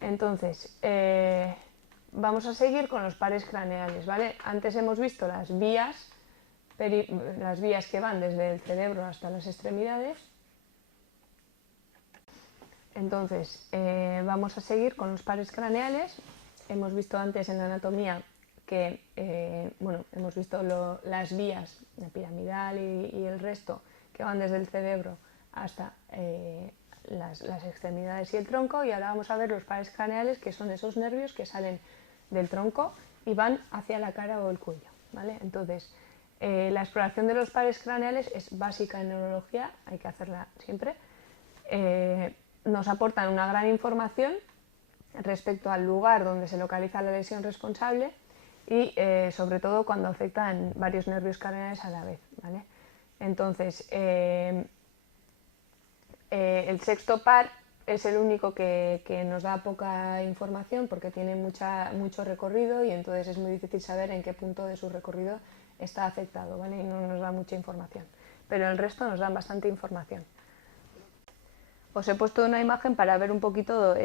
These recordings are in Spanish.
Entonces, vamos a seguir con los pares craneales, ¿vale? Antes hemos visto las vías que van desde el cerebro hasta las extremidades. Entonces, vamos a seguir con los pares craneales. Hemos visto antes en la anatomía que, hemos visto las vías, la piramidal y el resto, que van desde el cerebro hasta las extremidades y el tronco, y ahora vamos a ver los pares craneales, que son esos nervios que salen del tronco y van hacia la cara o el cuello, ¿vale? Entonces, la exploración de los pares craneales es básica en neurología, hay que hacerla siempre. Nos aportan una gran información respecto al lugar donde se localiza la lesión responsable y sobre todo cuando afectan varios nervios craneales a la vez, ¿vale? Entonces, el sexto par es el único que nos da poca información porque tiene mucho recorrido, y entonces es muy difícil saber en qué punto de su recorrido está afectado, ¿vale? Y no nos da mucha información, pero el resto nos dan bastante información. Os he puesto una imagen para ver un poquito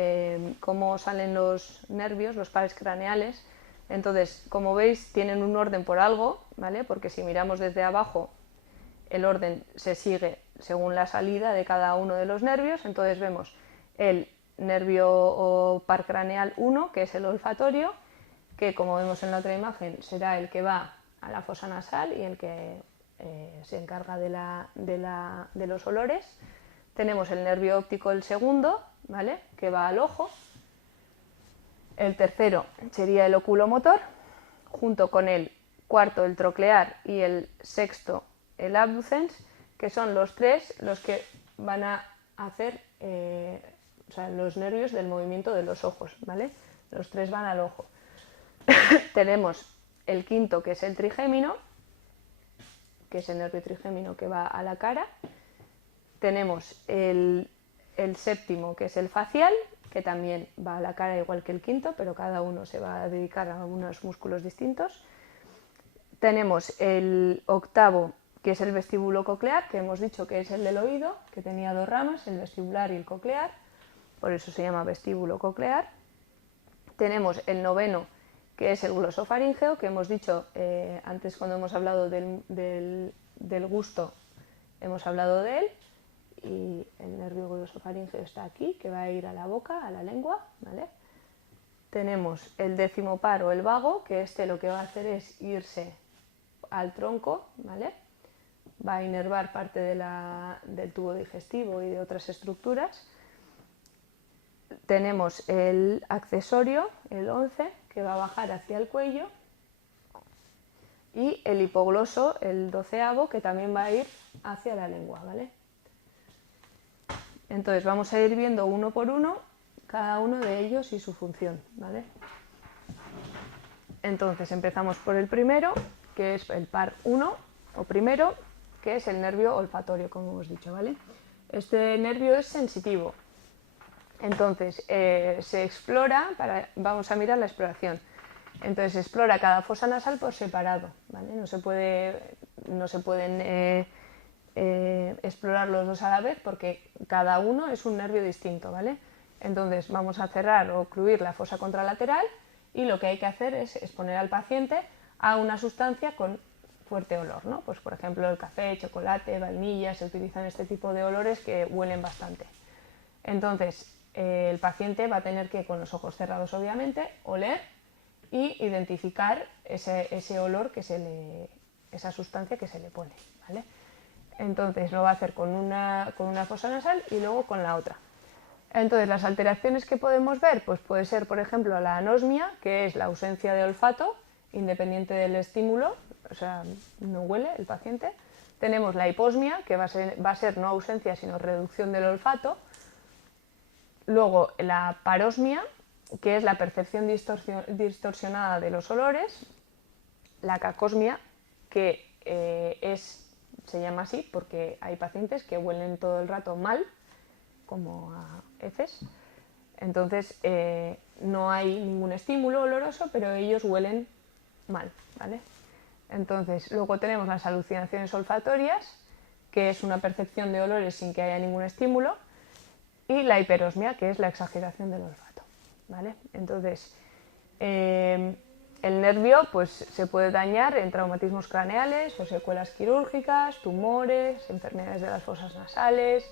cómo salen los nervios, los pares craneales. Entonces, como veis, tienen un orden por algo, ¿vale? Porque si miramos desde abajo, el orden se sigue según la salida de cada uno de los nervios. Entonces vemos el nervio o par craneal 1, que es el olfatorio, que como vemos en la otra imagen será el que va a la fosa nasal y el que se encarga de los olores. Tenemos el nervio óptico, el segundo, ¿vale?, que va al ojo. El tercero sería el oculomotor, junto con el cuarto, el troclear, y el sexto, el abducens, que son los tres los que van a hacer los nervios del movimiento de los ojos, ¿vale? Los tres van al ojo. Tenemos el quinto, que es el trigémino, que es el nervio trigémino que va a la cara. Tenemos el séptimo, que es el facial, que también va a la cara igual que el quinto, pero cada uno se va a dedicar a unos músculos distintos. Tenemos el octavo, que es el vestíbulo coclear, que hemos dicho que es el del oído, que tenía dos ramas, el vestibular y el coclear, por eso se llama vestíbulo coclear. Tenemos el noveno, que es el glosofaríngeo, que hemos dicho antes cuando hemos hablado del gusto, hemos hablado de él. Y el nervio glosofaríngeo está aquí, que va a ir a la boca, a la lengua, ¿vale? Tenemos el décimo par o el vago, que lo que va a hacer es irse al tronco, ¿vale? Va a inervar parte del tubo digestivo y de otras estructuras. Tenemos el accesorio, el 11, que va a bajar hacia el cuello. Y el hipogloso, el 12avo, que también va a ir hacia la lengua, ¿vale? Entonces vamos a ir viendo uno por uno cada uno de ellos y su función, ¿vale? Entonces empezamos por el primero, que es el par 1 o primero, que es el nervio olfatorio, como hemos dicho, ¿vale? Este nervio es sensitivo. Entonces se explora, vamos a mirar la exploración. Entonces se explora cada fosa nasal por separado, ¿vale? No se pueden explorar los dos a la vez porque cada uno es un nervio distinto, ¿vale? Entonces vamos a cerrar o ocluir la fosa contralateral y lo que hay que hacer es exponer al paciente a una sustancia con fuerte olor, ¿no? Pues por ejemplo el café, chocolate, vainilla, se utilizan este tipo de olores que huelen bastante. Entonces el paciente va a tener que, con los ojos cerrados obviamente, oler y identificar ese olor esa sustancia que se le pone, ¿vale? Entonces lo va a hacer con una fosa nasal y luego con la otra. Entonces las alteraciones que podemos ver, pues puede ser por ejemplo la anosmia, que es la ausencia de olfato independiente del estímulo, o sea, no huele el paciente. Tenemos la hiposmia, que va a ser no ausencia sino reducción del olfato. Luego la parosmia, que es la percepción distorsionada de los olores. La cacosmia, que se llama así porque hay pacientes que huelen todo el rato mal, como a heces. Entonces no hay ningún estímulo oloroso, pero ellos huelen mal, ¿vale? Entonces luego tenemos las alucinaciones olfatorias, que es una percepción de olores sin que haya ningún estímulo, y la hiperosmia, que es la exageración del olfato. ¿vale? Entonces, el nervio pues, se puede dañar en traumatismos craneales o secuelas quirúrgicas, tumores, enfermedades de las fosas nasales,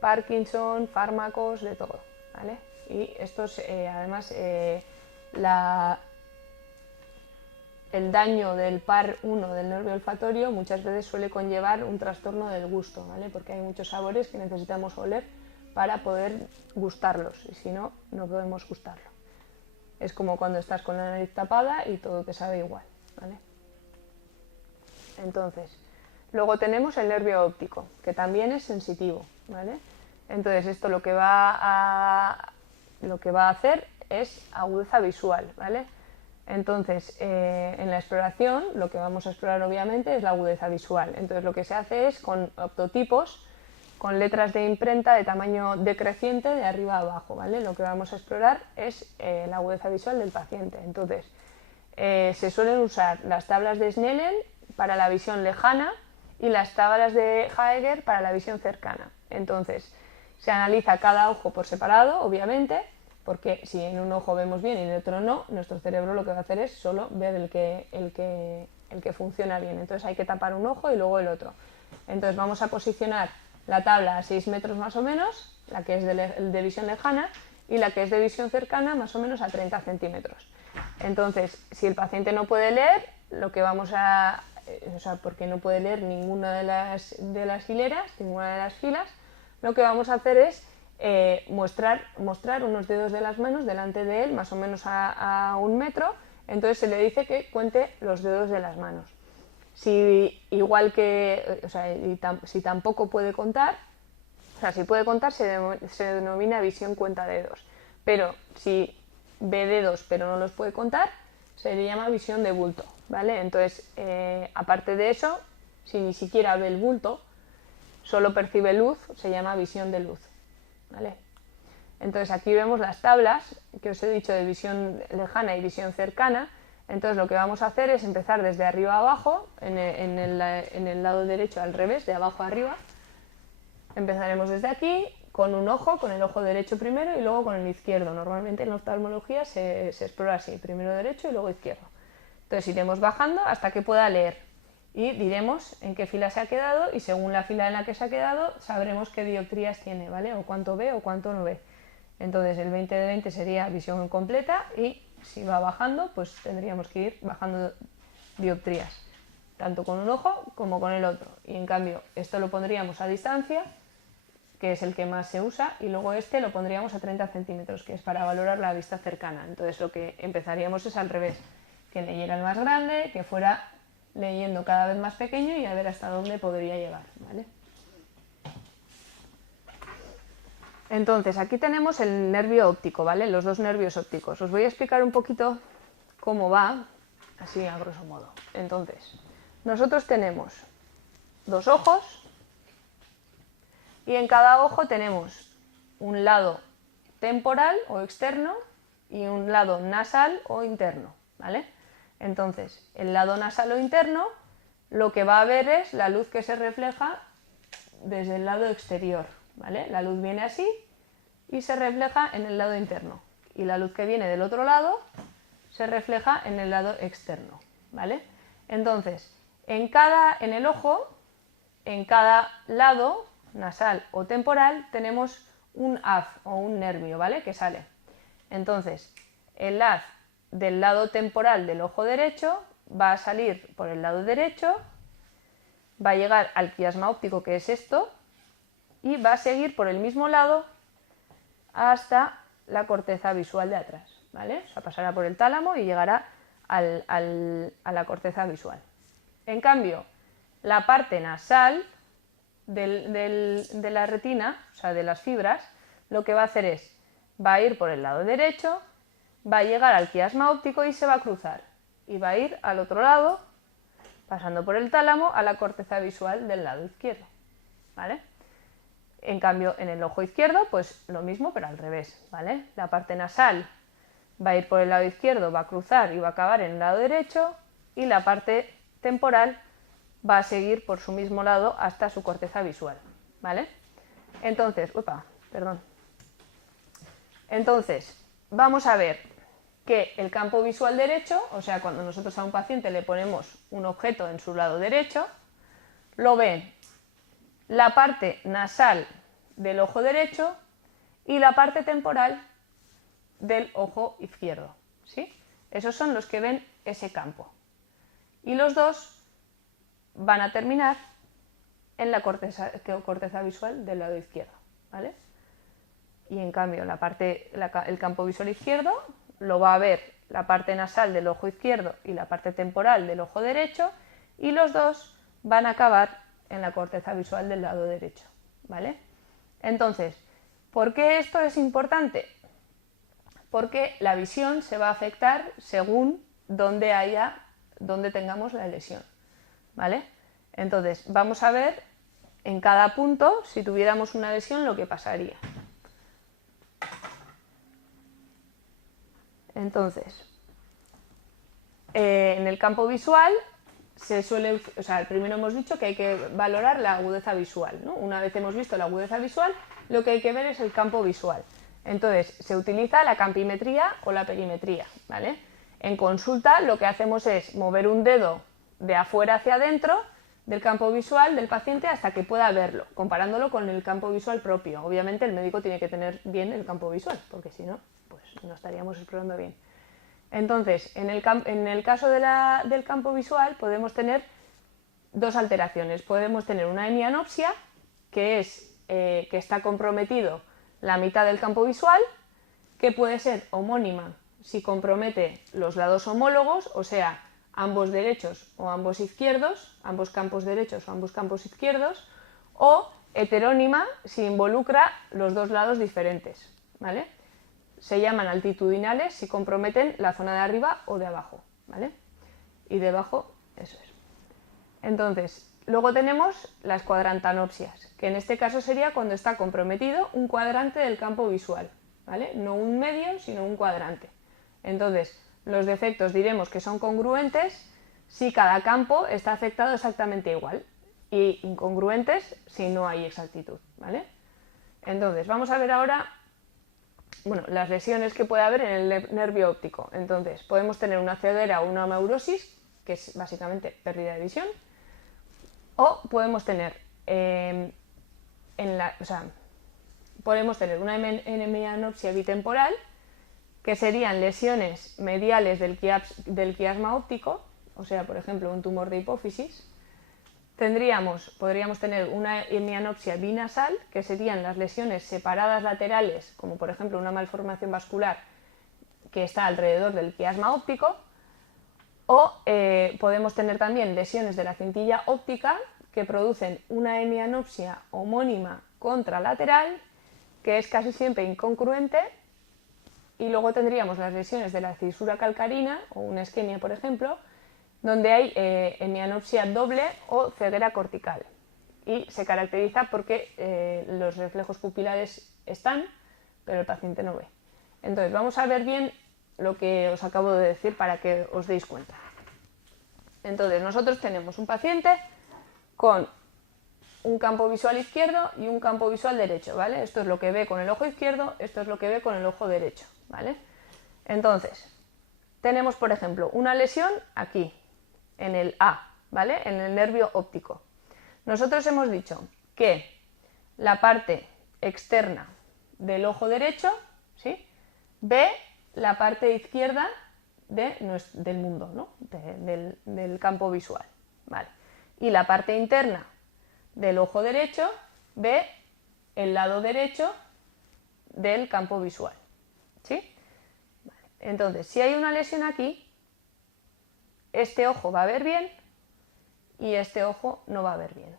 Parkinson, fármacos, de todo, ¿vale? Y estos, además, el daño del par 1 del nervio olfatorio muchas veces suele conllevar un trastorno del gusto, ¿vale? Porque hay muchos sabores que necesitamos oler para poder gustarlos, y si no, no podemos gustarlo. Es como cuando estás con la nariz tapada y todo te sabe igual, ¿vale? Entonces, luego tenemos el nervio óptico, que también es sensitivo, ¿vale? Entonces, esto lo que va a hacer es agudeza visual, ¿vale? Entonces, en la exploración, lo que vamos a explorar obviamente es la agudeza visual. Entonces, lo que se hace es con optotipos, con letras de imprenta de tamaño decreciente de arriba a abajo, ¿vale? Lo que vamos a explorar es la agudeza visual del paciente. Entonces, se suelen usar las tablas de Snellen para la visión lejana y las tablas de Jaeger para la visión cercana. Entonces, se analiza cada ojo por separado, obviamente, porque si en un ojo vemos bien y en el otro no, nuestro cerebro lo que va a hacer es solo ver el que funciona bien. Entonces hay que tapar un ojo y luego el otro. Entonces vamos a posicionar la tabla a 6 metros más o menos, la que es de visión lejana, y la que es de visión cercana más o menos a 30 centímetros. Entonces, si el paciente no puede leer, lo que vamos a... porque no puede leer ninguna de las hileras, ninguna de las filas, lo que vamos a hacer es mostrar unos dedos de las manos delante de él, más o menos a 1 metro. Entonces se le dice que cuente los dedos de las manos. Si tampoco puede contar, si puede contar se denomina visión cuenta dedos. Pero si ve dedos pero no los puede contar, se le llama visión de bulto, ¿vale? Entonces, aparte de eso, si ni siquiera ve el bulto, solo percibe luz, se llama visión de luz, ¿vale? Entonces aquí vemos las tablas que os he dicho de visión lejana y visión cercana. Entonces lo que vamos a hacer es empezar desde arriba a abajo, en el lado derecho al revés, de abajo a arriba. Empezaremos desde aquí, con un ojo, con el ojo derecho primero y luego con el izquierdo. Normalmente en la oftalmología se explora así, primero derecho y luego izquierdo. Entonces iremos bajando hasta que pueda leer y diremos en qué fila se ha quedado, y según la fila en la que se ha quedado sabremos qué dioptrías tiene, ¿vale? O cuánto ve o cuánto no ve. Entonces el 20 de 20 sería visión completa, y si va bajando, pues tendríamos que ir bajando dioptrías, tanto con un ojo como con el otro. Y en cambio, esto lo pondríamos a distancia, que es el que más se usa, y luego este lo pondríamos a 30 centímetros, que es para valorar la vista cercana. Entonces lo que empezaríamos es al revés, que leyera el más grande, que fuera leyendo cada vez más pequeño y a ver hasta dónde podría llegar, ¿vale? Entonces, aquí tenemos el nervio óptico, ¿vale? Los dos nervios ópticos. Os voy a explicar un poquito cómo va, así a grosso modo. Entonces, nosotros tenemos 2 ojos, y en cada ojo tenemos un lado temporal o externo y un lado nasal o interno, ¿vale? Entonces, el lado nasal o interno, lo que va a ver es la luz que se refleja desde el lado exterior, ¿vale? La luz viene así y se refleja en el lado interno, y la luz que viene del otro lado se refleja en el lado externo, ¿vale? Entonces, en el ojo, en cada lado nasal o temporal, tenemos un haz o un nervio, ¿vale? Que sale. Entonces, el haz del lado temporal del ojo derecho va a salir por el lado derecho, va a llegar al quiasma óptico, que es esto, y va a seguir por el mismo lado hasta la corteza visual de atrás, ¿vale? O sea, pasará por el tálamo y llegará a la corteza visual. En cambio, la parte nasal de la retina, o sea, de las fibras, lo que va a hacer es, va a ir por el lado derecho, va a llegar al quiasma óptico y se va a cruzar, y va a ir al otro lado, pasando por el tálamo, a la corteza visual del lado izquierdo, ¿vale? En cambio, en el ojo izquierdo, pues lo mismo, pero al revés, ¿vale? La parte nasal va a ir por el lado izquierdo, va a cruzar y va a acabar en el lado derecho, y la parte temporal va a seguir por su mismo lado hasta su corteza visual, ¿vale? Entonces, vamos a ver que el campo visual derecho, o sea, cuando nosotros a un paciente le ponemos un objeto en su lado derecho, lo ve la parte nasal del ojo derecho y la parte temporal del ojo izquierdo, ¿sí? Esos son los que ven ese campo. Y los dos van a terminar en la corteza visual del lado izquierdo, ¿vale? Y en cambio el campo visual izquierdo lo va a ver la parte nasal del ojo izquierdo y la parte temporal del ojo derecho, y los dos van a acabar en la corteza visual del lado derecho, ¿vale? Entonces, ¿por qué esto es importante? Porque la visión se va a afectar según donde tengamos la lesión, ¿vale? Entonces, vamos a ver en cada punto, si tuviéramos una lesión, lo que pasaría. Entonces, en el campo visual primero hemos dicho que hay que valorar la agudeza visual, ¿no? Una vez hemos visto la agudeza visual, lo que hay que ver es el campo visual. Entonces, se utiliza la campimetría o la perimetría, ¿vale? En consulta lo que hacemos es mover un dedo de afuera hacia adentro del campo visual del paciente hasta que pueda verlo, comparándolo con el campo visual propio. Obviamente el médico tiene que tener bien el campo visual, porque si no, pues no estaríamos explorando bien. Entonces, en el caso del campo visual podemos tener dos alteraciones. Podemos tener una hemianopsia, que es que está comprometido la mitad del campo visual, que puede ser homónima si compromete los lados homólogos, o sea, ambos derechos o ambos izquierdos, ambos campos derechos o ambos campos izquierdos, o heterónima si involucra los dos lados diferentes, ¿vale? Se llaman altitudinales si comprometen la zona de arriba o de abajo, ¿vale? Y debajo, eso es. Entonces, luego tenemos las cuadrantanopsias, que en este caso sería cuando está comprometido un cuadrante del campo visual, ¿vale? No un medio, sino un cuadrante. Entonces, los defectos diremos que son congruentes si cada campo está afectado exactamente igual, y incongruentes si no hay exactitud, ¿vale? Entonces, vamos a ver ahora las lesiones que puede haber en el nervio óptico. Entonces, podemos tener una ceguera o una amaurosis, que es básicamente pérdida de visión, o podemos tener podemos tener una hemianopsia bitemporal, que serían lesiones mediales del quiasma óptico, o sea, por ejemplo, un tumor de hipófisis. Podríamos tener una hemianopsia binasal, que serían las lesiones separadas laterales, como por ejemplo una malformación vascular que está alrededor del quiasma óptico, o podemos tener también lesiones de la cintilla óptica que producen una hemianopsia homónima contralateral, que es casi siempre incongruente, y luego tendríamos las lesiones de la cisura calcarina o una isquemia, por ejemplo, donde hay hemianopsia doble o ceguera cortical, y se caracteriza porque los reflejos pupilares están, pero el paciente no ve. Entonces, vamos a ver bien lo que os acabo de decir para que os deis cuenta. Entonces, nosotros tenemos un paciente con un campo visual izquierdo y un campo visual derecho, ¿vale? Esto es lo que ve con el ojo izquierdo, esto es lo que ve con el ojo derecho, ¿vale? Entonces, tenemos, por ejemplo, una lesión aquí, en el A, ¿vale? En el nervio óptico. Nosotros hemos dicho que la parte externa del ojo derecho, ¿sí?, ve la parte izquierda del mundo, ¿no?, del campo visual, ¿vale? Y la parte interna del ojo derecho ve el lado derecho del campo visual, ¿sí? Vale. Entonces, si hay una lesión aquí, este ojo va a ver bien y este ojo no va a ver bien,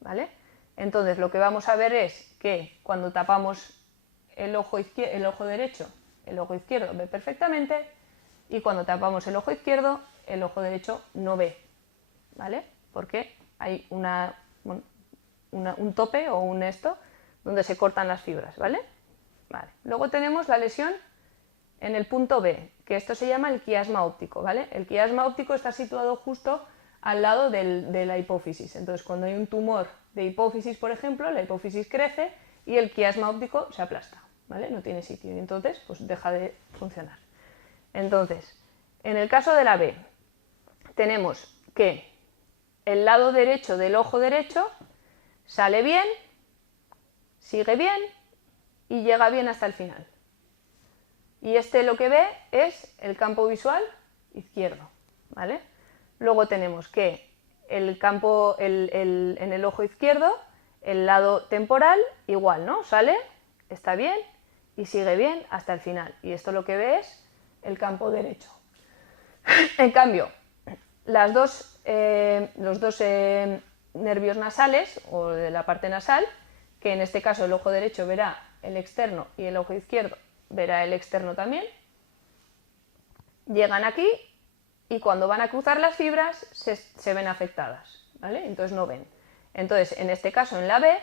¿vale? Entonces, lo que vamos a ver es que cuando tapamos el ojo derecho, el ojo izquierdo ve perfectamente, y cuando tapamos el ojo izquierdo, el ojo derecho no ve, ¿vale? Porque hay un tope o un esto donde se cortan las fibras, ¿vale? Vale. Luego tenemos la lesión en el punto B, que esto se llama el quiasma óptico, ¿vale? El quiasma óptico está situado justo al lado de la hipófisis. Entonces, cuando hay un tumor de hipófisis, por ejemplo, la hipófisis crece y el quiasma óptico se aplasta, ¿vale? No tiene sitio y entonces pues deja de funcionar. Entonces, en el caso de la B, tenemos que el lado derecho del ojo derecho sale bien, sigue bien y llega bien hasta el final. Y este lo que ve es el campo visual izquierdo, ¿vale? Luego tenemos que el campo, en el ojo izquierdo, el lado temporal igual, ¿no? Sale, está bien y sigue bien hasta el final. Y esto lo que ve es el campo derecho. En cambio, los dos nervios nasales, o de la parte nasal, que en este caso el ojo derecho verá el externo y el ojo izquierdo verá el externo también, llegan aquí y cuando van a cruzar las fibras se ven afectadas, ¿vale? Entonces no ven. Entonces, en este caso, en la B,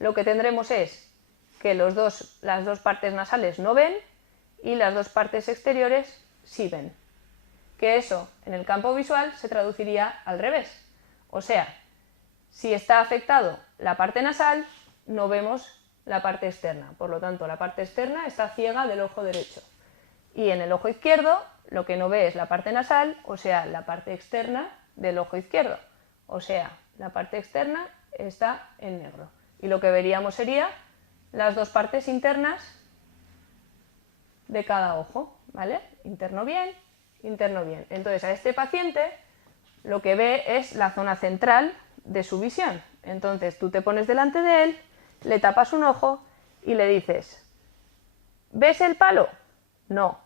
lo que tendremos es que las dos partes nasales no ven y las dos partes exteriores sí ven. Que eso, en el campo visual, se traduciría al revés. O sea, si está afectado la parte nasal, no vemos la parte externa. Por lo tanto, la parte externa está ciega del ojo derecho. Y en el ojo izquierdo, lo que no ve es la parte nasal, o sea, la parte externa del ojo izquierdo. O sea, la parte externa está en negro. Y lo que veríamos sería las dos partes internas de cada ojo, ¿vale? Interno bien, interno bien. Entonces, a este paciente lo que ve es la zona central de su visión. Entonces, tú te pones delante de él, le tapas un ojo y le dices: ¿ves el palo? No.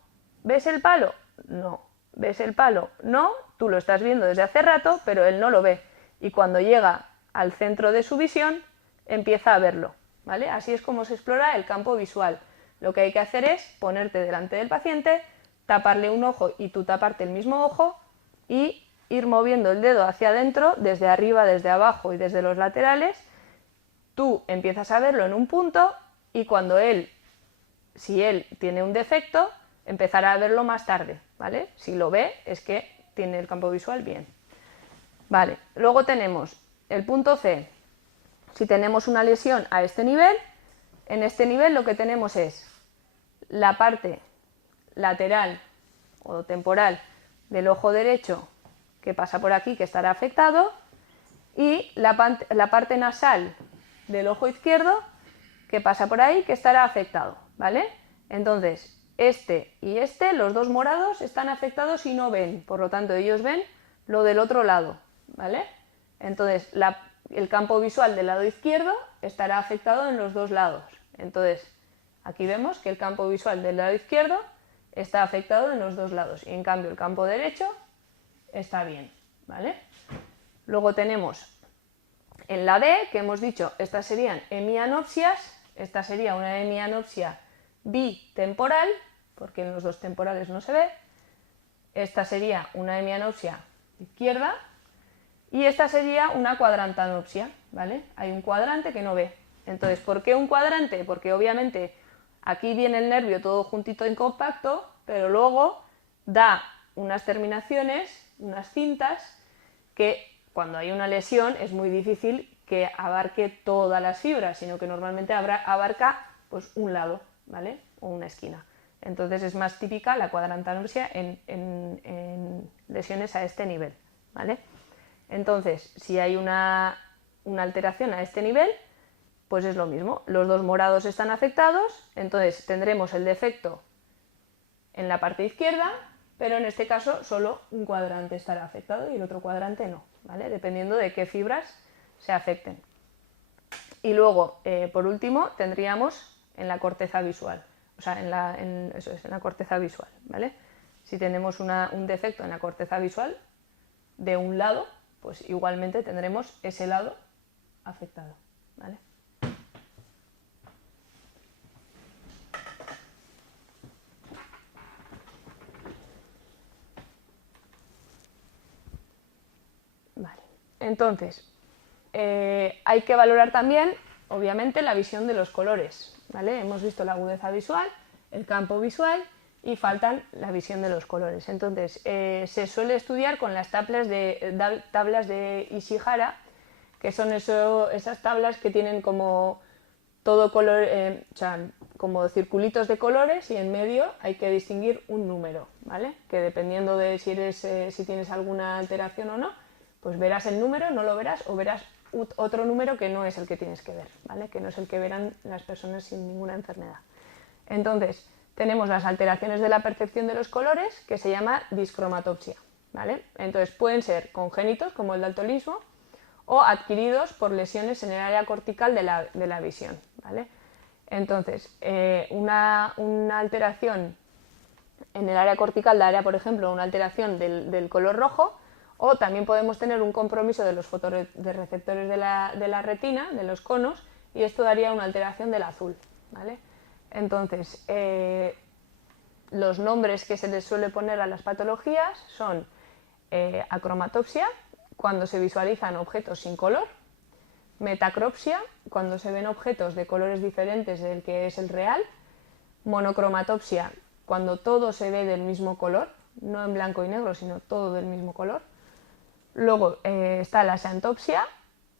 ¿Ves el palo? No. ¿Ves el palo? No. Tú lo estás viendo desde hace rato, pero él no lo ve. Y cuando llega al centro de su visión, empieza a verlo, ¿vale? Así es como se explora el campo visual. Lo que hay que hacer es ponerte delante del paciente, taparle un ojo y tú taparte el mismo ojo y ir moviendo el dedo hacia adentro, desde arriba, desde abajo y desde los laterales. Tú empiezas a verlo en un punto y cuando si él tiene un defecto, empezará a verlo más tarde, ¿vale? Si lo ve, es que tiene el campo visual bien. Vale, luego tenemos el punto C. Si tenemos una lesión a este nivel, en este nivel lo que tenemos es la parte lateral o temporal del ojo derecho que pasa por aquí, que estará afectado, y la parte nasal del ojo izquierdo que pasa por ahí, que estará afectado, ¿vale? Entonces, este y este, los dos morados, están afectados y no ven, por lo tanto ellos ven lo del otro lado, ¿vale? Entonces, el campo visual del lado izquierdo estará afectado en los dos lados. Entonces, aquí vemos que el campo visual del lado izquierdo está afectado en los dos lados y en cambio el campo derecho está bien, ¿vale? Luego tenemos en la D, que hemos dicho, estas serían hemianopsias. Esta sería una hemianopsia bitemporal, porque en los dos temporales no se ve. Esta sería una hemianopsia izquierda y esta sería una cuadrantanopsia, ¿vale? Hay un cuadrante que no ve. Entonces, ¿por qué un cuadrante? Porque obviamente aquí viene el nervio todo juntito y compacto, pero luego da unas terminaciones, unas cintas, que cuando hay una lesión es muy difícil que abarque todas las fibras, sino que normalmente abarca pues un lado, ¿vale? O una esquina. Entonces es más típica la cuadrantanopsia en lesiones a este nivel, ¿vale? Entonces, si hay una alteración a este nivel, pues es lo mismo. Los dos morados están afectados, entonces tendremos el defecto en la parte izquierda, pero en este caso solo un cuadrante estará afectado y el otro cuadrante no, ¿vale? Dependiendo de qué fibras se afecten. Y luego, por último, tendríamos en la corteza visual, o sea, en la corteza visual, ¿vale? Si tenemos un defecto en la corteza visual de un lado, pues igualmente tendremos ese lado afectado, ¿vale? Vale. Entonces, hay que valorar también, obviamente, la visión de los colores, ¿vale? Hemos visto la agudeza visual, el campo visual y faltan la visión de los colores. Entonces, se suele estudiar con las tablas de Ishihara, que son esas tablas que tienen como todo color, o sea, como circulitos de colores y en medio hay que distinguir un número, ¿vale? Que dependiendo de si tienes alguna alteración o no, pues verás el número, no lo verás, o verás otro número que no es el que tienes que ver, ¿vale? Que no es el que verán las personas sin ninguna enfermedad. Entonces, tenemos las alteraciones de la percepción de los colores, que se llama discromatopsia, ¿vale? Entonces, pueden ser congénitos, como el daltonismo, o adquiridos por lesiones en el área cortical de la visión, ¿vale? Entonces, una alteración en el área cortical daría, por ejemplo, una alteración del color rojo, o también podemos tener un compromiso de los fotorreceptores de la retina, de los conos, y esto daría una alteración del azul, ¿vale? Entonces, los nombres que se les suele poner a las patologías son acromatopsia, cuando se visualizan objetos sin color; metacropsia, cuando se ven objetos de colores diferentes del que es el real; monocromatopsia, cuando todo se ve del mismo color, no en blanco y negro, sino todo del mismo color. Luego está la xanthopsia,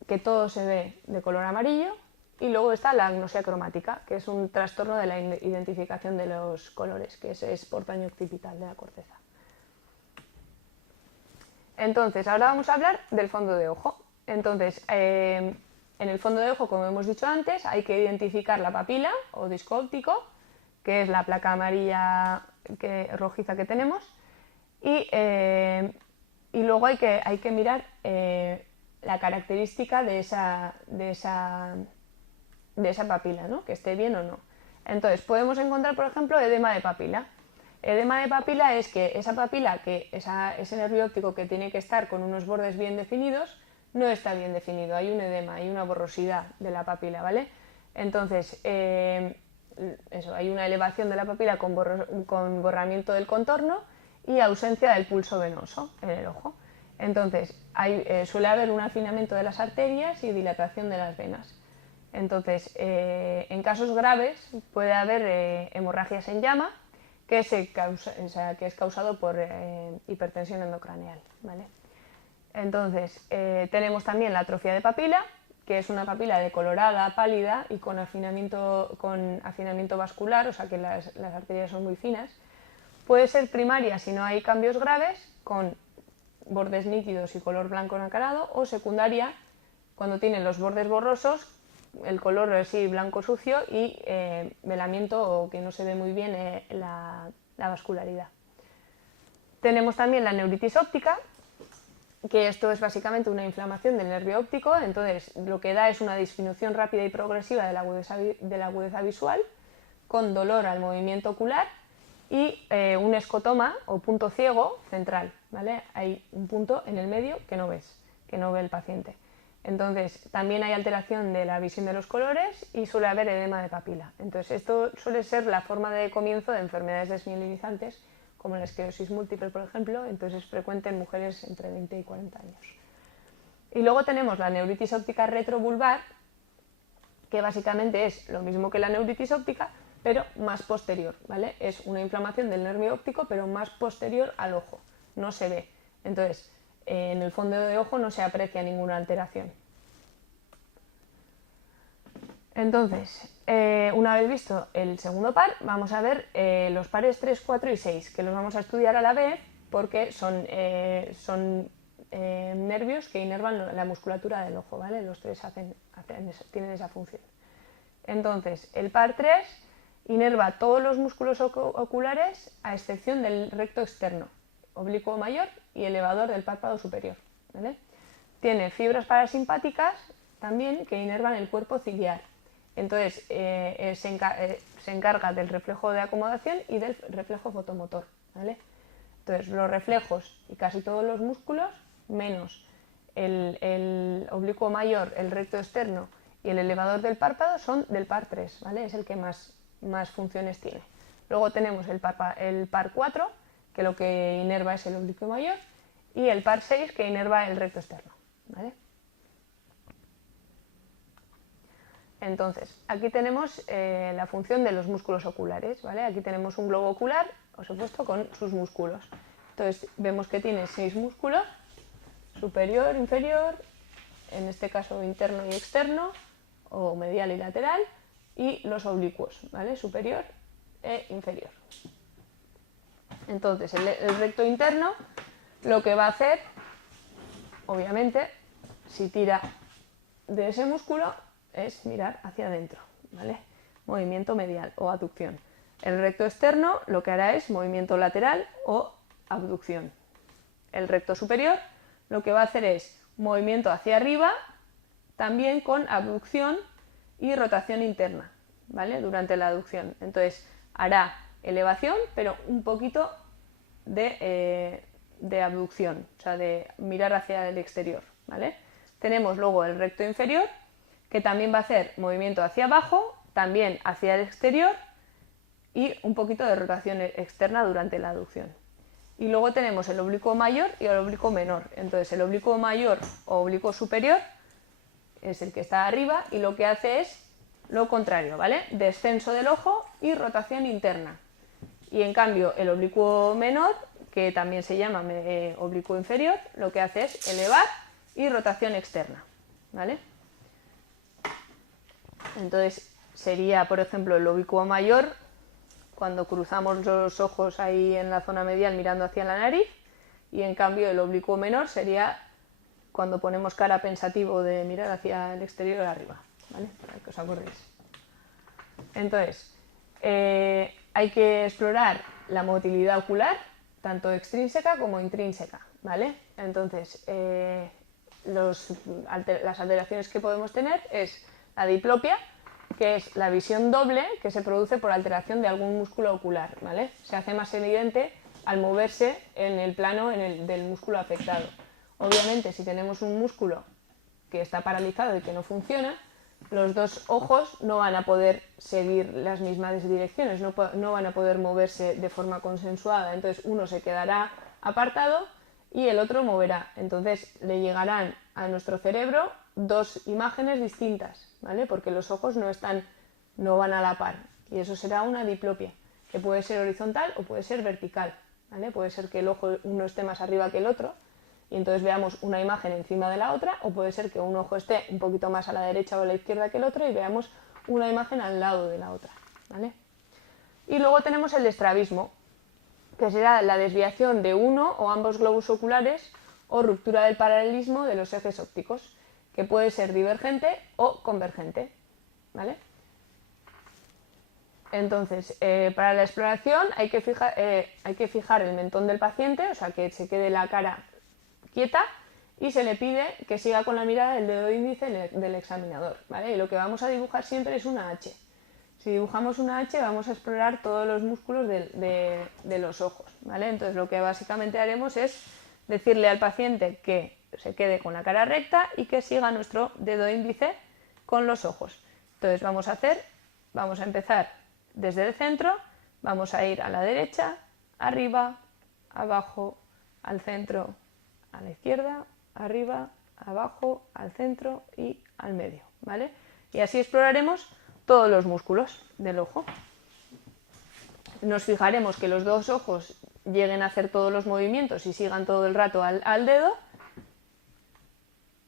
que todo se ve de color amarillo. Y luego está la agnosia cromática, que es un trastorno de la identificación de los colores, que es por daño occipital de la corteza. Entonces, ahora vamos a hablar del fondo de ojo. Entonces, en el fondo de ojo, como hemos dicho antes, hay que identificar la papila o disco óptico, que es la placa amarilla rojiza que tenemos, y luego hay que mirar la característica de esa papila, ¿no? Que esté bien o no. Entonces, podemos encontrar, por ejemplo, edema de papila. Edema de papila es que esa papila, ese nervio óptico que tiene que estar con unos bordes bien definidos, no está bien definido, hay un edema, hay una borrosidad de la papila, ¿vale? Entonces, hay una elevación de la papila con borramiento del contorno y ausencia del pulso venoso en el ojo. Entonces, suele haber un afinamiento de las arterias y dilatación de las venas. Entonces, en casos graves puede haber hemorragias en llama, que es causado por hipertensión endocraneal, ¿vale? Entonces, tenemos también la atrofia de papila, que es una papila decolorada, pálida y con afinamiento vascular, o sea que las arterias son muy finas. Puede ser primaria si no hay cambios graves, con bordes nítidos y color blanco nacarado, o secundaria cuando tienen los bordes borrosos, el color así blanco sucio y velamiento o que no se ve muy bien la vascularidad. Tenemos también la neuritis óptica, que esto es básicamente una inflamación del nervio óptico. Entonces lo que da es una disminución rápida y progresiva de la agudeza visual, con dolor al movimiento ocular y un escotoma o punto ciego central, ¿vale? Hay un punto en el medio que no ves, que no ve el paciente. Entonces, también hay alteración de la visión de los colores y suele haber edema de papila. Entonces, esto suele ser la forma de comienzo de enfermedades desmielinizantes, como la esclerosis múltiple, por ejemplo. Entonces, es frecuente en mujeres entre 20 y 40 años. Y luego tenemos la neuritis óptica retrovulvar, que básicamente es lo mismo que la neuritis óptica, pero más posterior, ¿vale? Es una inflamación del nervio óptico, pero más posterior al ojo, no se ve. Entonces, en el fondo de ojo no se aprecia ninguna alteración. Entonces, una vez visto el segundo par, vamos a ver los pares 3, 4 y 6, que los vamos a estudiar a la vez porque son nervios que inervan la musculatura del ojo, ¿vale? Los tres tienen esa función. Entonces, el par 3 inerva todos los músculos oculares a excepción del recto externo, oblicuo mayor y elevador del párpado superior, ¿vale? Tiene fibras parasimpáticas también que inervan el cuerpo ciliar. Entonces se encarga del reflejo de acomodación y del reflejo fotomotor, ¿vale? Entonces los reflejos y casi todos los músculos, menos el oblicuo mayor, el recto externo y el elevador del párpado, son del par 3, ¿vale? Es el que más funciones tiene. Luego tenemos el par 4, que lo que inerva es el oblicuo mayor, y el par 6, que inerva el recto externo, ¿vale? Entonces, aquí tenemos la función de los músculos oculares, ¿vale? Aquí tenemos un globo ocular, os he puesto, con sus músculos. Entonces, vemos que tiene 6 músculos, superior, inferior, en este caso interno y externo, o medial y lateral, y los oblicuos, ¿vale? Superior e inferior. Entonces, el recto interno lo que va a hacer, obviamente, si tira de ese músculo, es mirar hacia adentro, ¿vale? Movimiento medial o aducción. El recto externo lo que hará es movimiento lateral o abducción. El recto superior lo que va a hacer es movimiento hacia arriba, también con abducción y rotación interna, ¿vale? Durante la aducción. Entonces hará elevación, pero un poquito de abducción, o sea, de mirar hacia el exterior, ¿vale? Tenemos luego el recto inferior, que también va a hacer movimiento hacia abajo, también hacia el exterior y un poquito de rotación externa durante la aducción. Y luego tenemos el oblicuo mayor y el oblicuo menor. Entonces el oblicuo mayor o oblicuo superior es el que está arriba y lo que hace es lo contrario, ¿vale? Descenso del ojo y rotación interna. Y en cambio el oblicuo menor, que también se llama oblicuo inferior, lo que hace es elevar y rotación externa, ¿vale? Entonces sería, por ejemplo, el oblicuo mayor cuando cruzamos los ojos ahí en la zona medial mirando hacia la nariz, y en cambio el oblicuo menor sería cuando ponemos cara pensativo de mirar hacia el exterior de arriba, ¿vale? Para que os acordéis. Entonces, hay que explorar la motilidad ocular, tanto extrínseca como intrínseca, ¿vale? Entonces, las alteraciones que podemos tener es la diplopia, que es la visión doble que se produce por alteración de algún músculo ocular, ¿vale? Se hace más evidente al moverse en el plano del músculo afectado. Obviamente, si tenemos un músculo que está paralizado y que no funciona, los dos ojos no van a poder seguir las mismas direcciones, no van a poder moverse de forma consensuada. Entonces uno se quedará apartado y el otro moverá. Entonces le llegarán a nuestro cerebro dos imágenes distintas, ¿vale? Porque los ojos no van a la par, y eso será una diplopia, que puede ser horizontal o puede ser vertical, ¿vale? Puede ser que el ojo uno esté más arriba que el otro y entonces veamos una imagen encima de la otra, o puede ser que un ojo esté un poquito más a la derecha o a la izquierda que el otro y veamos una imagen al lado de la otra, ¿vale? Y luego tenemos el estrabismo, que será la desviación de uno o ambos globos oculares o ruptura del paralelismo de los ejes ópticos, que puede ser divergente o convergente, ¿vale? Entonces, para la exploración hay que fijar el mentón del paciente, o sea, que se quede la cara quieta, y se le pide que siga con la mirada del dedo índice del examinador, ¿vale? Y lo que vamos a dibujar siempre es una H. Si dibujamos una H vamos a explorar todos los músculos de los ojos, ¿vale? Entonces lo que básicamente haremos es decirle al paciente que se quede con la cara recta y que siga nuestro dedo índice con los ojos. Entonces vamos a empezar desde el centro, vamos a ir a la derecha, arriba, abajo, al centro, a la izquierda, arriba, abajo, al centro y al medio, ¿vale? Y así exploraremos todos los músculos del ojo. Nos fijaremos que los dos ojos lleguen a hacer todos los movimientos y sigan todo el rato al dedo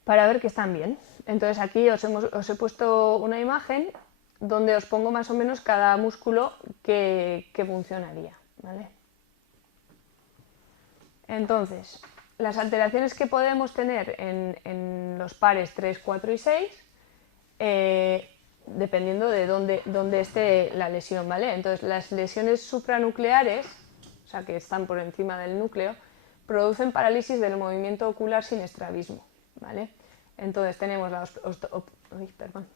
para ver que están bien. Entonces aquí os he puesto una imagen donde os pongo más o menos cada músculo que funcionaría, ¿vale? Entonces, las alteraciones que podemos tener en los pares 3, 4 y 6, dependiendo de dónde esté la lesión, ¿vale? Entonces, las lesiones supranucleares, o sea, que están por encima del núcleo, producen parálisis del movimiento ocular sin estrabismo, ¿vale? Entonces tenemos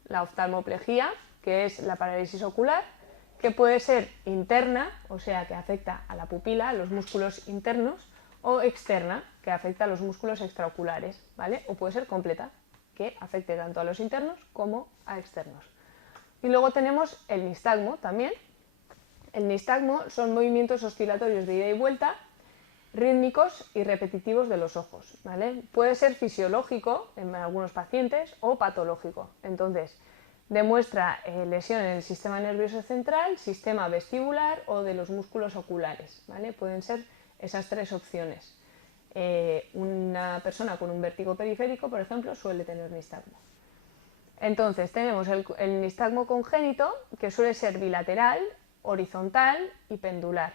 la oftalmoplegia, que es la parálisis ocular, que puede ser interna, o sea, que afecta a la pupila, a los músculos internos, o externa, que afecta a los músculos extraoculares, ¿vale? O puede ser completa, que afecte tanto a los internos como a externos. Y luego tenemos el nistagmo también. El nistagmo son movimientos oscilatorios de ida y vuelta, rítmicos y repetitivos de los ojos, ¿vale? Puede ser fisiológico en algunos pacientes o patológico. Entonces, demuestra lesión en el sistema nervioso central, sistema vestibular o de los músculos oculares, ¿vale? Pueden ser esas tres opciones. Una persona con un vértigo periférico, por ejemplo, suele tener nistagmo. Entonces tenemos el nistagmo congénito, que suele ser bilateral, horizontal y pendular.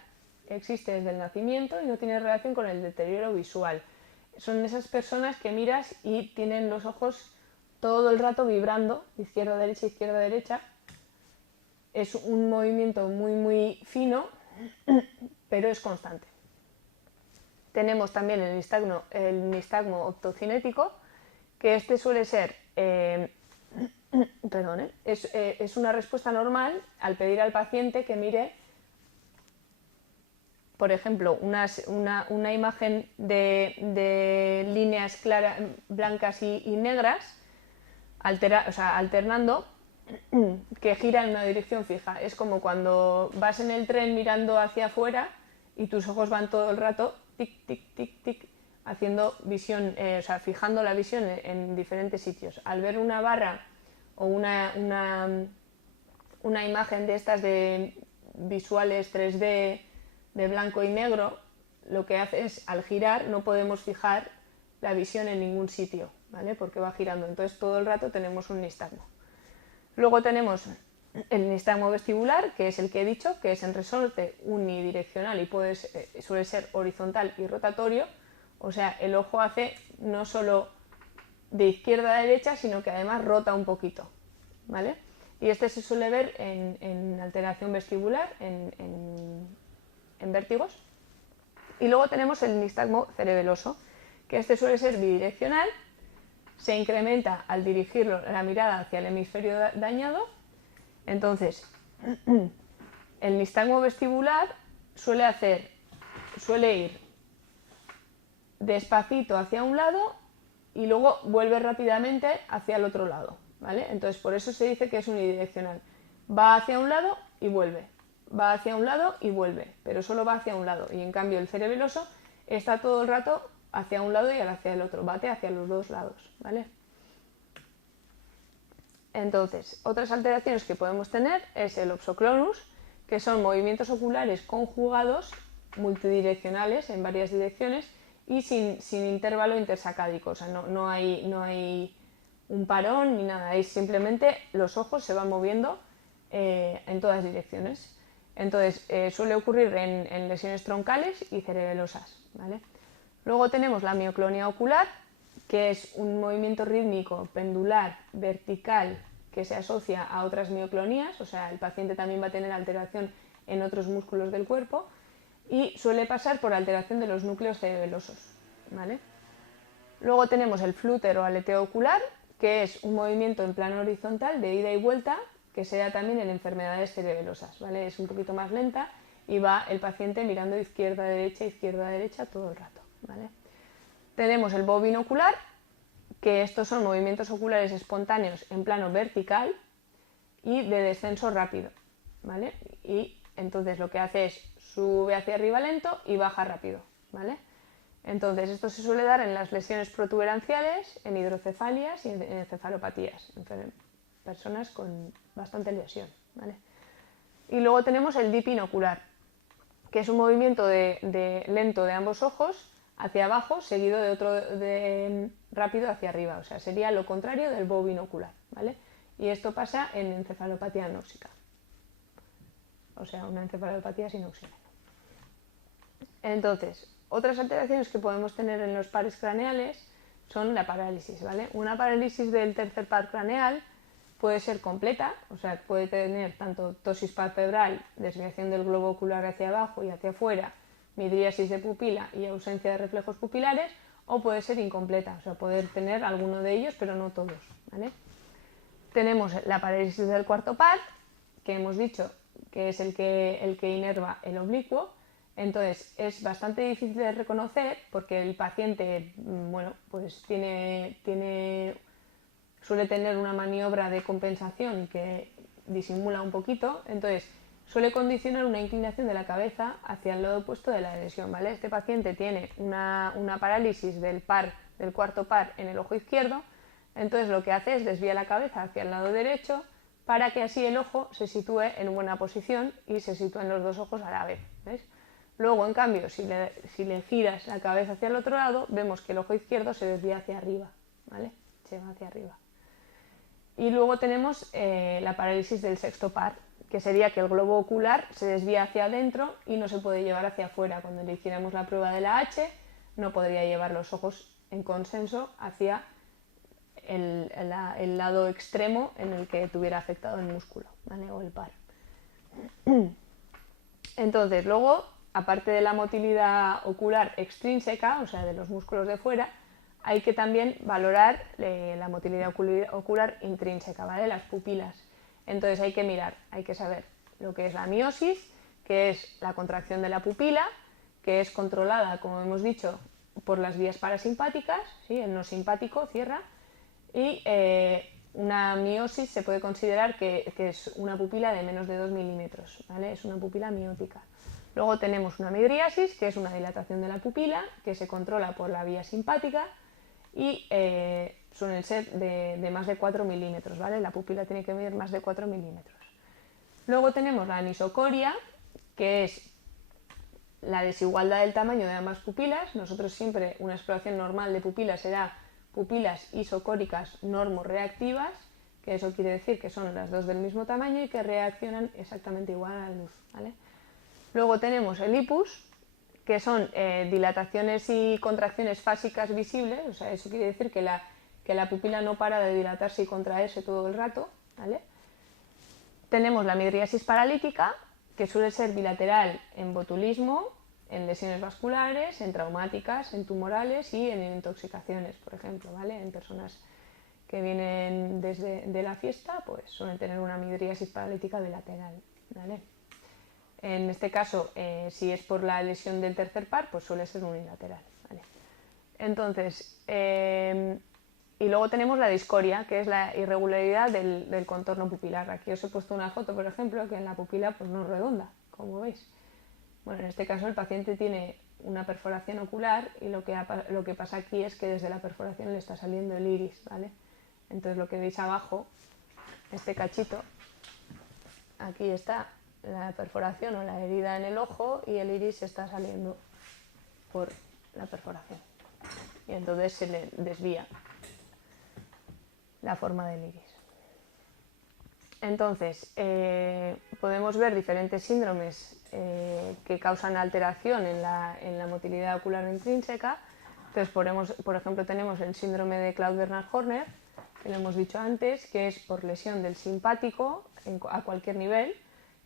Existe desde el nacimiento y no tiene relación con el deterioro visual. Son esas personas que miras y tienen los ojos todo el rato vibrando, izquierda, derecha. Es un movimiento muy fino, pero es constante. Tenemos también el nistagmo optocinético, que este suele ser es una respuesta normal al pedir al paciente que mire, por ejemplo, una imagen de líneas claras, blancas y negras, alternando, que gira en una dirección fija. Es como cuando vas en el tren mirando hacia afuera y tus ojos van todo el rato tic, tic, tic, tic, haciendo visión, fijando la visión en diferentes sitios. Al ver una barra o una imagen de estas de visuales 3D de blanco y negro, lo que hace es, al girar, no podemos fijar la visión en ningún sitio, ¿vale? Porque va girando. Entonces todo el rato tenemos un nistagmo. Luego tenemos el nistagmo vestibular, que es el que he dicho, que es en resorte unidireccional y suele ser horizontal y rotatorio. O sea, el ojo hace no solo de izquierda a derecha, sino que además rota un poquito, ¿vale? Y este se suele ver en alteración vestibular, en vértigos. Y luego tenemos el nistagmo cerebeloso, que este suele ser bidireccional, se incrementa al dirigir la mirada hacia el hemisferio dañado. Entonces, el nistagmo vestibular suele ir despacito hacia un lado y luego vuelve rápidamente hacia el otro lado, ¿vale? Entonces, por eso se dice que es unidireccional. Va hacia un lado y vuelve, va hacia un lado y vuelve, pero solo va hacia un lado. Y en cambio el cerebeloso está todo el rato hacia un lado y hacia el otro, bate hacia los dos lados, ¿vale? Entonces, otras alteraciones que podemos tener es el opsoclonus, que son movimientos oculares conjugados, multidireccionales en varias direcciones y sin intervalo intersacádico, o sea, no hay un parón ni nada, es simplemente los ojos se van moviendo en todas direcciones. Entonces, suele ocurrir en lesiones troncales y cerebelosas, ¿vale? Luego tenemos la mioclonia ocular, que es un movimiento rítmico pendular vertical que se asocia a otras mioclonías, o sea, el paciente también va a tener alteración en otros músculos del cuerpo y suele pasar por alteración de los núcleos cerebelosos, ¿vale? Luego tenemos el flúter o aleteo ocular, que es un movimiento en plano horizontal de ida y vuelta, que se da también en enfermedades cerebelosas, ¿vale? Es un poquito más lenta y va el paciente mirando izquierda a derecha todo el rato, ¿vale? Tenemos el bobinocular, que estos son movimientos oculares espontáneos en plano vertical y de descenso rápido, ¿vale? Y entonces lo que hace es sube hacia arriba lento y baja rápido, ¿vale? Entonces esto se suele dar en las lesiones protuberanciales, en hidrocefalias y en encefalopatías, en personas con bastante lesión, ¿vale? Y luego tenemos el dipinocular, que es un movimiento lento de ambos ojos hacia abajo, seguido de otro rápido hacia arriba, o sea, sería lo contrario del bobinocular, ¿vale? Y esto pasa en encefalopatía anóxica, o sea, una encefalopatía sin oxígeno. Entonces, otras alteraciones que podemos tener en los pares craneales son la parálisis, ¿vale? Una parálisis del tercer par craneal puede ser completa, o sea, puede tener tanto ptosis palpebral, desviación del globo ocular hacia abajo y hacia afuera, midriasis de pupila y ausencia de reflejos pupilares, o puede ser incompleta, o sea, poder tener alguno de ellos, pero no todos, ¿vale? Tenemos la parálisis del cuarto par, que hemos dicho que es el que inerva el oblicuo. Entonces es bastante difícil de reconocer porque el paciente, bueno, pues suele tener una maniobra de compensación que disimula un poquito, entonces suele condicionar una inclinación de la cabeza hacia el lado opuesto de la lesión, ¿vale? Este paciente tiene una parálisis del cuarto par en el ojo izquierdo, entonces lo que hace es desvía la cabeza hacia el lado derecho para que así el ojo se sitúe en buena posición y se sitúen los dos ojos a la vez, ¿ves? Luego, en cambio, si le giras la cabeza hacia el otro lado, vemos que el ojo izquierdo se desvía hacia arriba, ¿vale? Se va hacia arriba. Y luego tenemos la parálisis del sexto par, que sería que el globo ocular se desvía hacia adentro y no se puede llevar hacia afuera. Cuando le hiciéramos la prueba de la H, no podría llevar los ojos en consenso hacia el lado extremo en el que tuviera afectado el músculo, ¿vale? O el par. Entonces, luego, aparte de la motilidad ocular extrínseca, o sea, de los músculos de fuera, hay que también valorar la motilidad ocular intrínseca, ¿vale? Las pupilas. Entonces hay que mirar, hay que saber lo que es la miosis, que es la contracción de la pupila, que es controlada, como hemos dicho, por las vías parasimpáticas, ¿sí? El no simpático cierra, y una miosis se puede considerar que es una pupila de menos de 2 milímetros, ¿vale? Es una pupila miótica. Luego tenemos una midriasis, que es una dilatación de la pupila, que se controla por la vía simpática, y suelen ser de más de 4 milímetros, ¿vale? La pupila tiene que medir más de 4 milímetros. Luego tenemos la anisocoria, que es la desigualdad del tamaño de ambas pupilas. Nosotros siempre, una exploración normal de pupilas será pupilas isocóricas normorreactivas, que eso quiere decir que son las dos del mismo tamaño y que reaccionan exactamente igual a la luz, ¿vale? Luego tenemos el ipus, que son dilataciones y contracciones fásicas visibles, o sea, eso quiere decir que la pupila no para de dilatarse y contraerse todo el rato, ¿vale? Tenemos la midriasis paralítica, que suele ser bilateral en botulismo, en lesiones vasculares, en traumáticas, en tumorales y en intoxicaciones, por ejemplo, ¿vale? En personas que vienen de la fiesta, pues suelen tener una midriasis paralítica bilateral, ¿vale? En este caso, si es por la lesión del tercer par, pues suele ser unilateral, ¿vale? Entonces, y luego tenemos la discoria, que es la irregularidad del contorno pupilar. Aquí os he puesto una foto, por ejemplo, que en la pupila pues no es redonda, como veis. Bueno, en este caso el paciente tiene una perforación ocular y lo que pasa aquí es que desde la perforación le está saliendo el iris, ¿vale? Entonces lo que veis abajo, este cachito, aquí está la perforación o la herida en el ojo y el iris está saliendo por la perforación. Y entonces se le desvía la forma del iris. Entonces, podemos ver diferentes síndromes que causan alteración en la motilidad ocular intrínseca. Entonces, por ejemplo, tenemos el síndrome de Claude-Bernard-Horner, que lo hemos dicho antes, que es por lesión del simpático a cualquier nivel.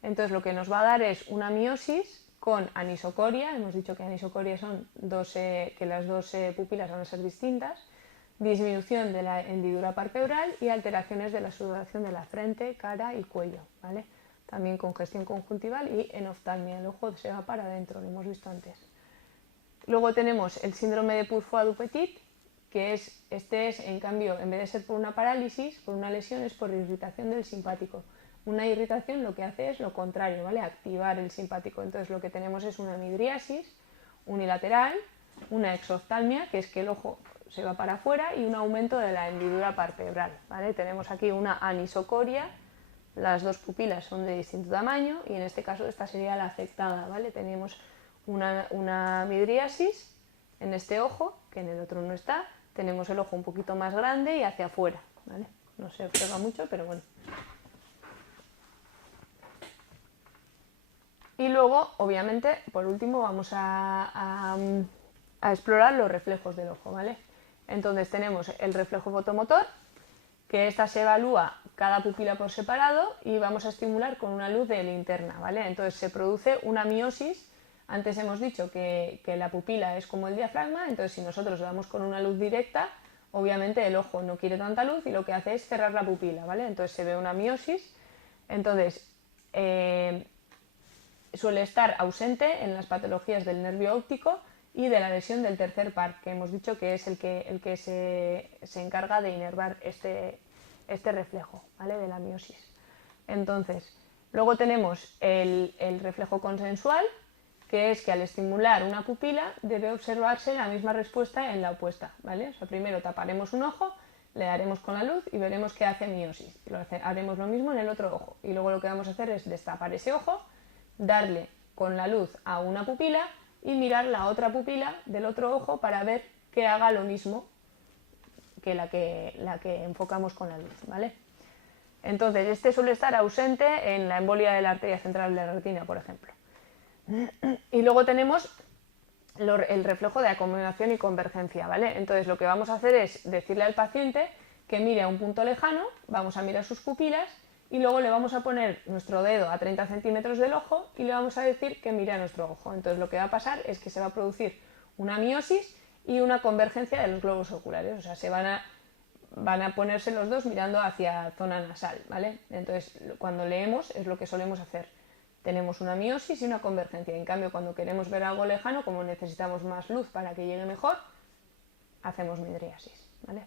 Entonces, lo que nos va a dar es una miosis con anisocoria. Hemos dicho que anisocoria son que las dos pupilas van a ser distintas. Disminución de la hendidura palpebral y alteraciones de la sudoración de la frente, cara y cuello, ¿vale? También congestión conjuntival y enoftalmia, el ojo se va para adentro, lo hemos visto antes. Luego tenemos el síndrome de Pourfoy-du-Petit, que es en cambio, en vez de ser por una parálisis, por una lesión, es por irritación del simpático. Una irritación lo que hace es lo contrario, ¿vale? Activar el simpático. Entonces lo que tenemos es una midriasis unilateral, una exoftalmia, que es que el ojo se va para afuera, y un aumento de la hendidura palpebral, ¿vale? Tenemos aquí una anisocoria, las dos pupilas son de distinto tamaño y en este caso esta sería la afectada, ¿vale? Tenemos una midriasis en este ojo, que en el otro no está, tenemos el ojo un poquito más grande y hacia afuera, ¿vale? No se observa mucho, pero bueno. Y luego, obviamente, por último, vamos a explorar los reflejos del ojo, ¿vale? Entonces tenemos el reflejo fotomotor, que esta se evalúa cada pupila por separado y vamos a estimular con una luz de linterna, ¿vale? Entonces se produce una miosis. Antes hemos dicho que la pupila es como el diafragma, entonces si nosotros le damos con una luz directa, obviamente el ojo no quiere tanta luz y lo que hace es cerrar la pupila, ¿vale? Entonces se ve una miosis. Entonces suele estar ausente en las patologías del nervio óptico y de la lesión del tercer par, que hemos dicho que es el que se encarga de inervar este reflejo, ¿vale? De la miosis. Entonces, luego tenemos el reflejo consensual, que es que al estimular una pupila debe observarse la misma respuesta en la opuesta, ¿vale? O sea, primero taparemos un ojo, le daremos con la luz y veremos qué hace miosis. Haremos lo mismo en el otro ojo y luego lo que vamos a hacer es destapar ese ojo, darle con la luz a una pupila y mirar la otra pupila del otro ojo para ver que haga lo mismo que la que enfocamos con la luz, ¿vale? Entonces, este suele estar ausente en la embolia de la arteria central de la retina, por ejemplo. Y luego tenemos el reflejo de acomodación y convergencia, ¿vale? Entonces, lo que vamos a hacer es decirle al paciente que mire a un punto lejano, vamos a mirar sus pupilas y luego le vamos a poner nuestro dedo a 30 centímetros del ojo y le vamos a decir que mire a nuestro ojo. Entonces, lo que va a pasar es que se va a producir una miosis y una convergencia de los globos oculares, o sea, van a ponerse los dos mirando hacia zona nasal, ¿vale? Entonces, cuando leemos es lo que solemos hacer. Tenemos una miosis y una convergencia. En cambio, cuando queremos ver algo lejano, como necesitamos más luz para que llegue mejor, hacemos midriasis, ¿vale?